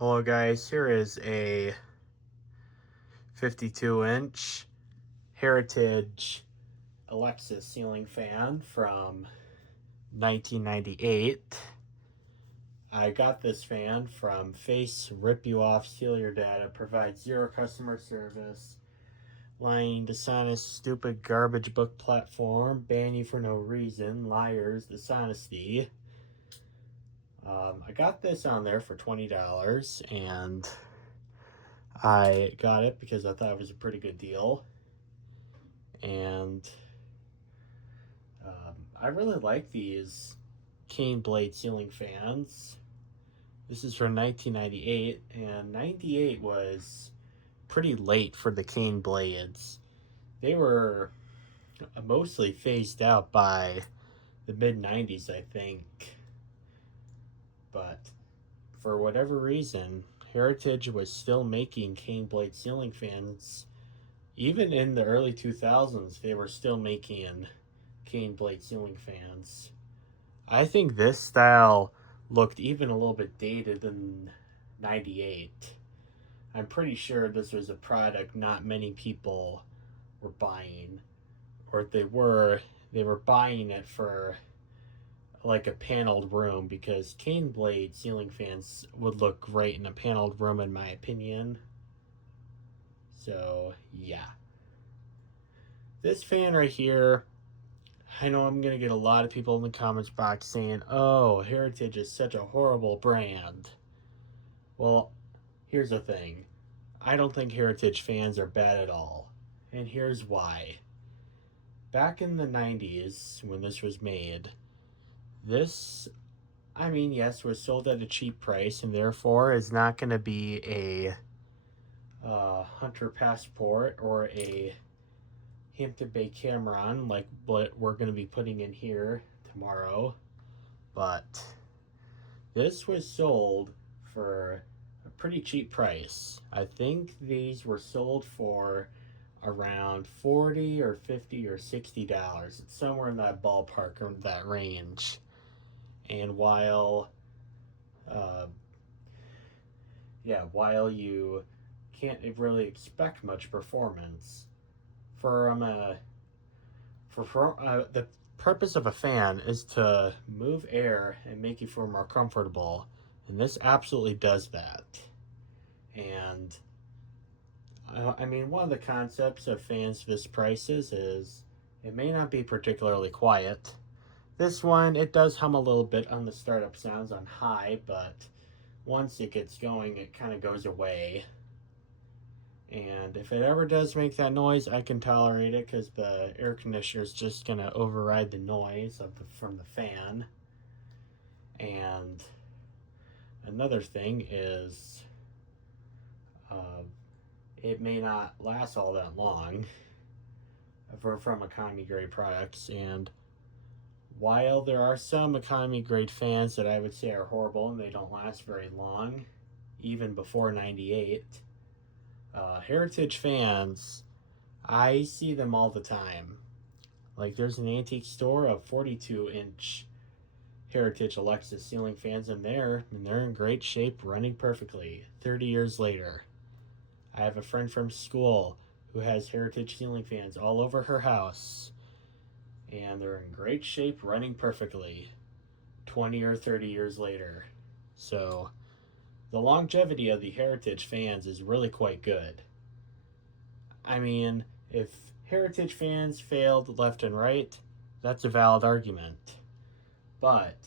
Hello guys, here is a 52-inch Heritage Alexis ceiling fan from 1998. I got this fan from Face Rip You Off, Steal Your Data, provides zero customer service, lying, dishonest, stupid garbage book platform, ban you for no reason, liars, dishonesty. I got this on there for $20 and I got it because I thought it was a pretty good deal. And I really like these cane blade ceiling fans. This is from 1998, and 98 was pretty late for the cane blades. They were mostly phased out by the mid 90s, I think. But for whatever reason, Heritage was still making cane blade ceiling fans. Even in the early 2000s, they were still making cane blade ceiling fans. I think this style looked even a little bit dated than 98. I'm pretty sure this was a product not many people were buying. Or if they were buying it for like a paneled room, because cane blade ceiling fans would look great in a paneled room in my opinion. So yeah. This fan right here, I know I'm going to get a lot of people in the comments box saying, oh, Heritage is such a horrible brand. Well, here's the thing. I don't think Heritage fans are bad at all. And here's why. Back in the 90s, when this was made, this, yes, was sold at a cheap price and therefore is not going to be a Hunter Passport or a Hampton Bay Cameron like what we're going to be putting in here tomorrow. But this was sold for a pretty cheap price. I think these were sold for around $40 or $50 or $60. It's somewhere in that ballpark or that range. And uh, while you can't really expect much performance the purpose of a fan is to move air and make you feel more comfortable, and this absolutely does that. And one of the concepts of fans this prices is it may not be particularly quiet. This one, it does hum a little bit on the startup sounds on high, but once it gets going, it kind of goes away. And if it ever does make that noise, I can tolerate it because the air conditioner is just going to override the noise from the fan. And another thing is it may not last all that long from economy grade products. And while there are some economy grade fans that I would say are horrible and they don't last very long, even before 98, Heritage fans, I see them all the time. Like there's an antique store of 42-inch Heritage Alexis ceiling fans in there, and they're in great shape, running perfectly 30 years later. I have a friend from school who has Heritage ceiling fans all over her house, and they're in great shape, running perfectly 20 or 30 years later. So the longevity of the Heritage fans is really quite good. If Heritage fans failed left and right, that's a valid argument. But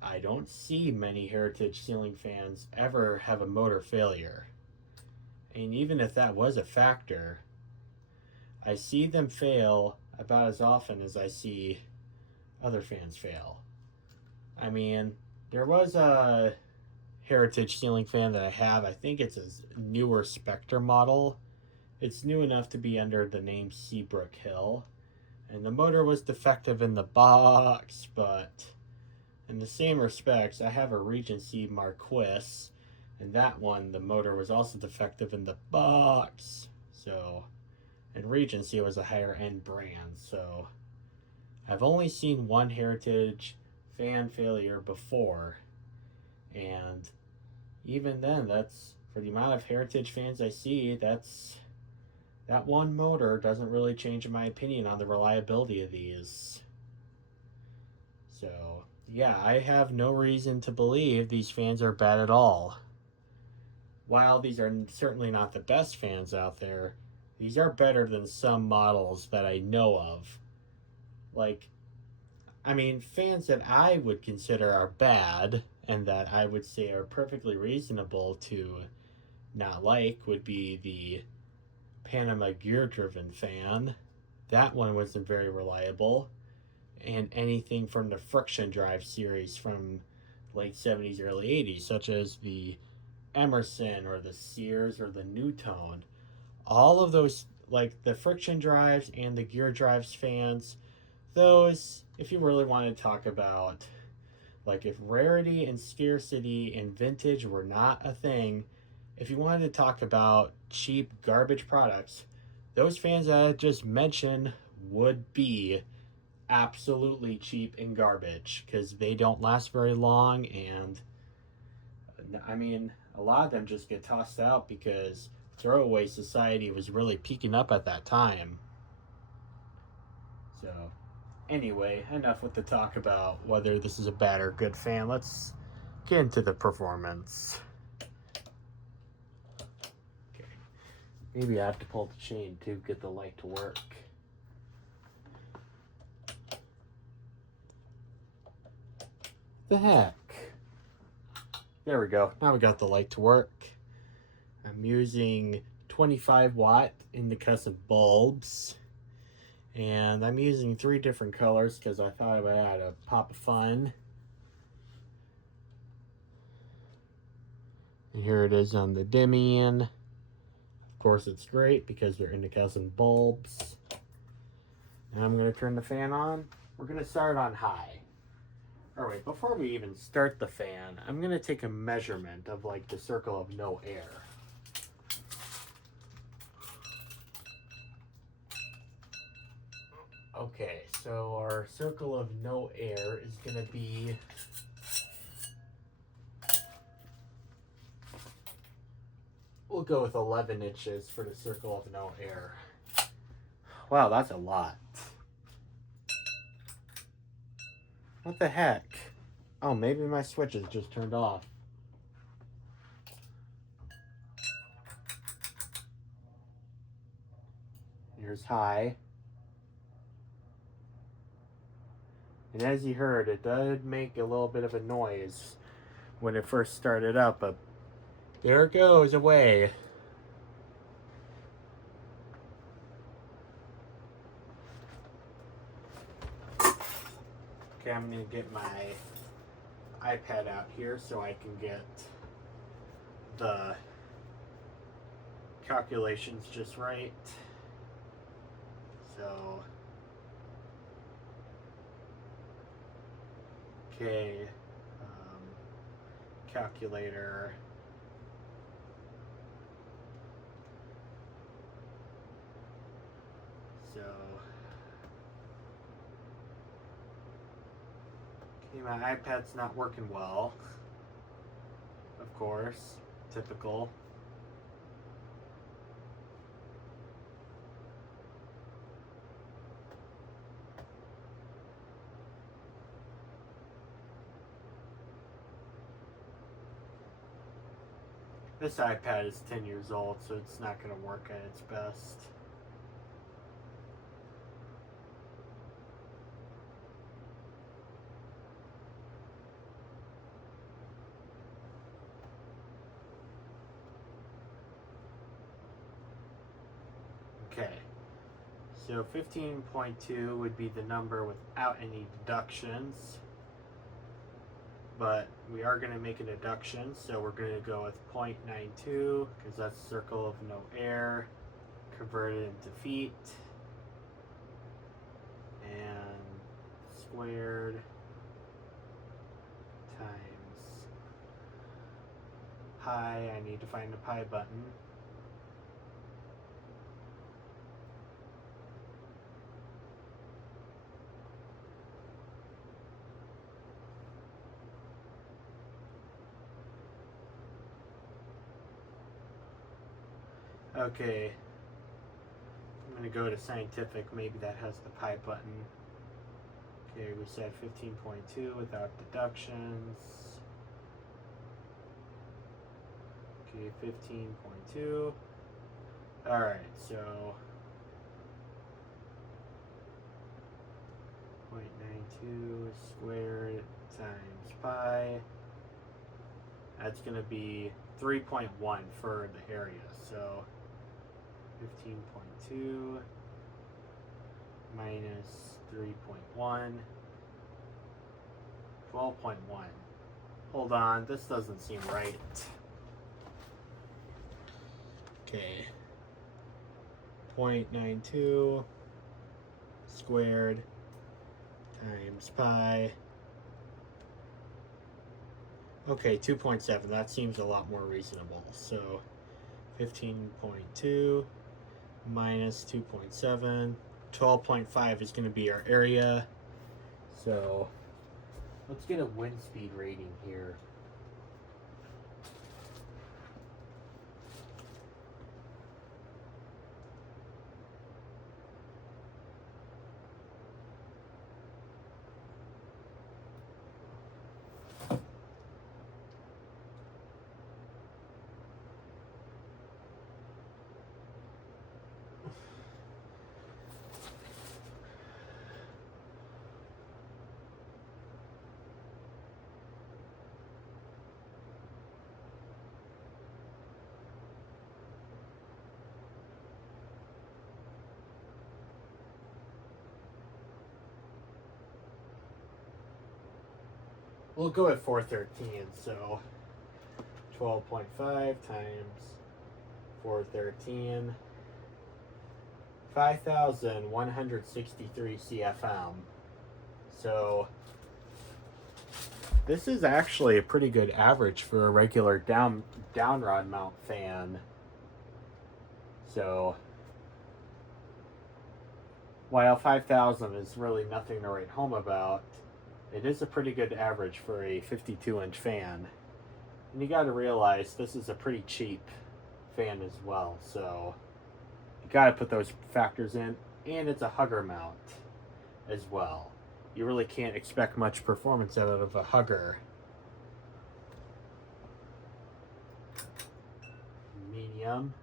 I don't see many Heritage ceiling fans ever have a motor failure. And even if that was a factor, I see them fail about as often as I see other fans fail. There was a Heritage ceiling fan that I have. I think it's a newer Spectre model. It's new enough to be under the name Seabrook Hill. And the motor was defective in the box, but in the same respects, I have a Regency Marquis, and that one, the motor was also defective in the box. So, and Regency was a higher end brand. So, I've only seen one Heritage fan failure before, and even then, that's for the amount of Heritage fans I see, that one motor doesn't really change my opinion on the reliability of these. So, yeah, I have no reason to believe these fans are bad at all. While these are certainly not the best fans out there, these are better than some models that I know of. Like, I mean, fans that I would consider are bad and that I would say are perfectly reasonable to not like would be the Panama gear driven fan. That one wasn't very reliable. And anything from the friction drive series from late 70s, early 80s, such as the Emerson or the Sears or the Newtone. All of those, like the friction drives and the gear drives fans, those, if you really want to talk about, like if rarity and scarcity and vintage were not a thing, if you wanted to talk about cheap garbage products, those fans that I just mentioned would be absolutely cheap and garbage because they don't last very long. And I mean, a lot of them just get tossed out because throwaway society was really peaking up at that time. So, anyway, enough with the talk about whether this is a bad or good fan. Let's get into the performance. Okay. Maybe I have to pull the chain to get the light to work. The heck? There we go. Now we got the light to work. I'm using 25-watt incandescent bulbs. And I'm using 3 different colors because I thought I would add a pop of fun. And here it is on the dimming. Of course it's great because they're incandescent bulbs. And I'm going to turn the fan on. We're going to start on high. Alright, before we even start the fan, I'm going to take a measurement of like the circle of no air. Okay, so our circle of no air is going to be we'll go with 11 inches for the circle of no air. Wow, that's a lot. What the heck? Oh, maybe my switch is just turned off. Here's high. And as you heard, it did make a little bit of a noise when it first started up, but there it goes away. Okay, I'm going to get my iPad out here so I can get the calculations just right. So, okay, calculator. So, okay, my iPad's not working well, of course, typical. This iPad is 10 years old, so it's not going to work at its best. Okay, so 15.2 would be the number without any deductions. But we are going to make a deduction, so we're going to go with 0.92 because that's circle of no air, convert it into feet, and squared times pi. I need to find the pi button. Okay, I'm gonna go to scientific. Maybe that has the pi button. Okay, we said 15.2 without deductions. Okay, 15.2. Alright, so 0.92 squared times pi. That's going to be 3.1 for the area. So 15.2 minus 3.1, 12.1. Hold on, this doesn't seem right. Okay. 0.92 squared times pi. Okay, 2.7. That seems a lot more reasonable. So 15.2 minus 2.7. 12.5 is going to be our area. So let's get a wind speed rating here. We'll go at 413, so 12.5 times 413, 5,163 CFM. So this is actually a pretty good average for a regular down rod mount fan. So while 5,000 is really nothing to write home about, it is a pretty good average for a 52-inch fan. And you got to realize this is a pretty cheap fan as well, so you got to put those factors in. And it's a hugger mount as well. You really can't expect much performance out of a hugger. Medium.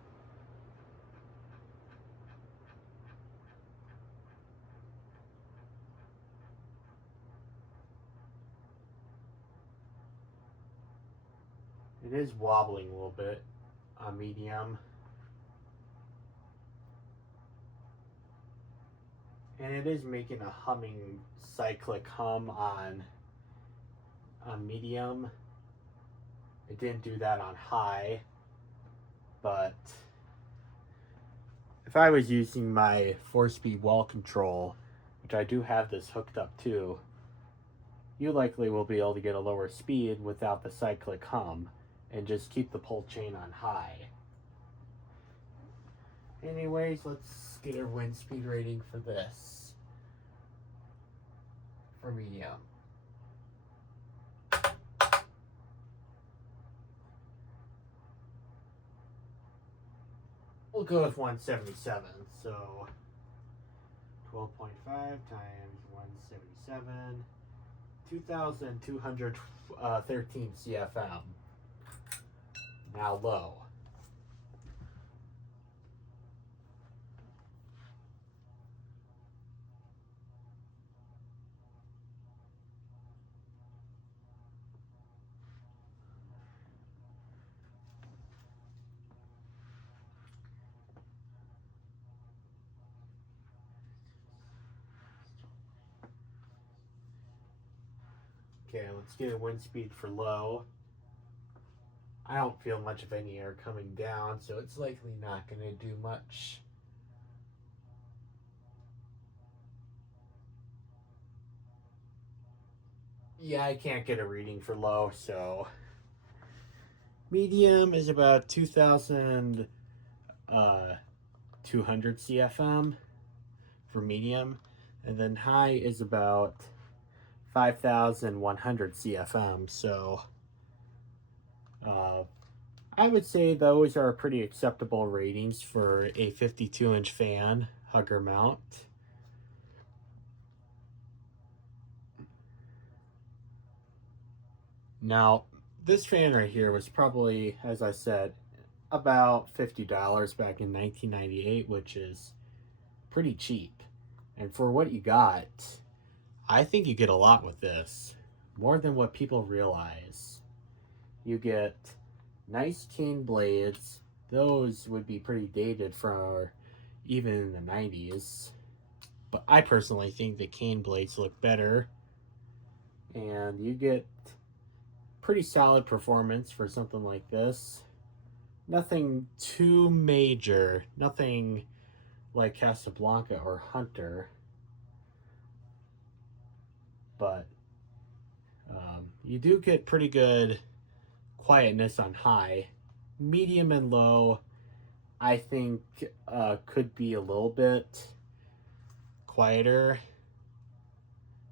It is wobbling a little bit on medium. And it is making a humming cyclic hum on medium. It didn't do that on high, but if I was using my 4-speed wall control, which I do have this hooked up to, you likely will be able to get a lower speed without the cyclic hum and just keep the pull chain on high. Anyways, let's get a wind speed rating for this. For medium. We'll go with 177, so 12.5 times 177, 2,213 CFM. Now low. Okay, let's get a wind speed for low. I don't feel much of any air coming down, so it's likely not going to do much. Yeah, I can't get a reading for low, so medium is about 2,200 CFM for medium, and then high is about 5,100 CFM. So I would say those are pretty acceptable ratings for a 52-inch fan hugger mount. Now, this fan right here was probably, as I said, about $50 back in 1998, which is pretty cheap. And for what you got, I think you get a lot with this. More than what people realize. You get nice cane blades. Those would be pretty dated for even in the 90s. But I personally think the cane blades look better. And you get pretty solid performance for something like this. Nothing too major. Nothing like Casablanca or Hunter. But you do get pretty good quietness on high. Medium and low, I think, could be a little bit quieter.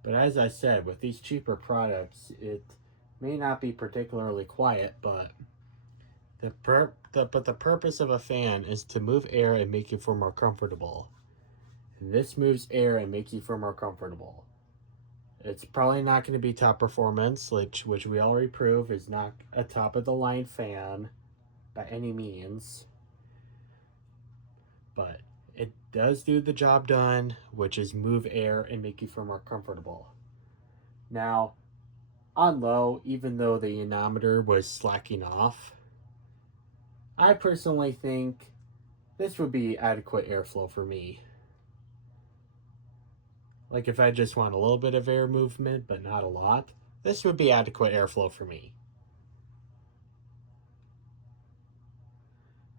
But as I said, with these cheaper products, it may not be particularly quiet, but the purpose of a fan is to move air and make you feel more comfortable. And this moves air and makes you feel more comfortable. It's probably not going to be top performance, which we already proved is not a top of the line fan by any means. But it does do the job done, which is move air and make you feel more comfortable. Now, on low, even though the ionometer was slacking off, I personally think this would be adequate airflow for me. Like if I just want a little bit of air movement, but not a lot, this would be adequate airflow for me.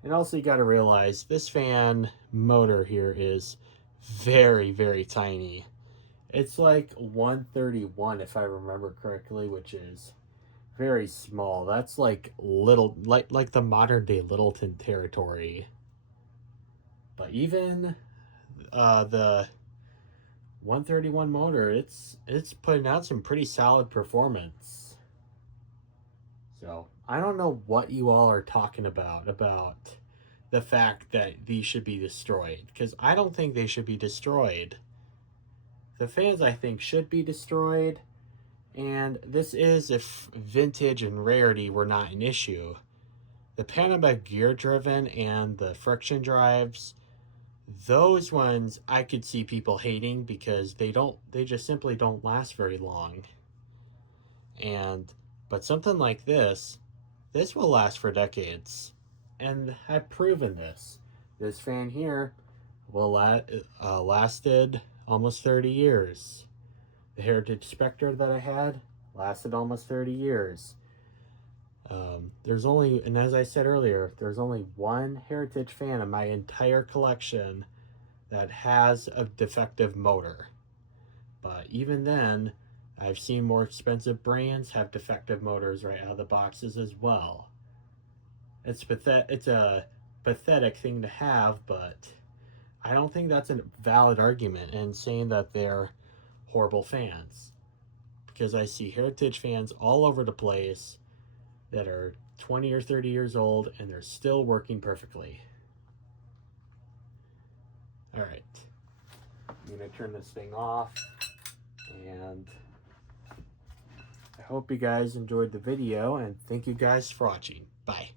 And also you got to realize this fan motor here is very, very tiny. It's like 131 if I remember correctly, which is very small. That's like little, like the modern day Littleton territory. But even the 131 motor, it's putting out some pretty solid performance. So I don't know what you all are talking about the fact that these should be destroyed, because I don't think they should be destroyed. The fans, I think, should be destroyed, and this is if vintage and rarity were not an issue. The Panama gear driven and the friction drives, those ones I could see people hating because they just simply don't last very long. But something like this will last for decades. And I've proven this. This fan here lasted almost 30 years. The Heritage Spectre that I had lasted almost 30 years. There's only, and as I said earlier, there's only one Heritage fan in my entire collection that has a defective motor. But even then, I've seen more expensive brands have defective motors right out of the boxes as well. It's a pathetic thing to have, but I don't think that's a valid argument in saying that they're horrible fans. Because I see Heritage fans all over the place that are 20 or 30 years old and they're still working perfectly. Alright, I'm going to turn this thing off, and I hope you guys enjoyed the video, and thank you guys for watching. Bye.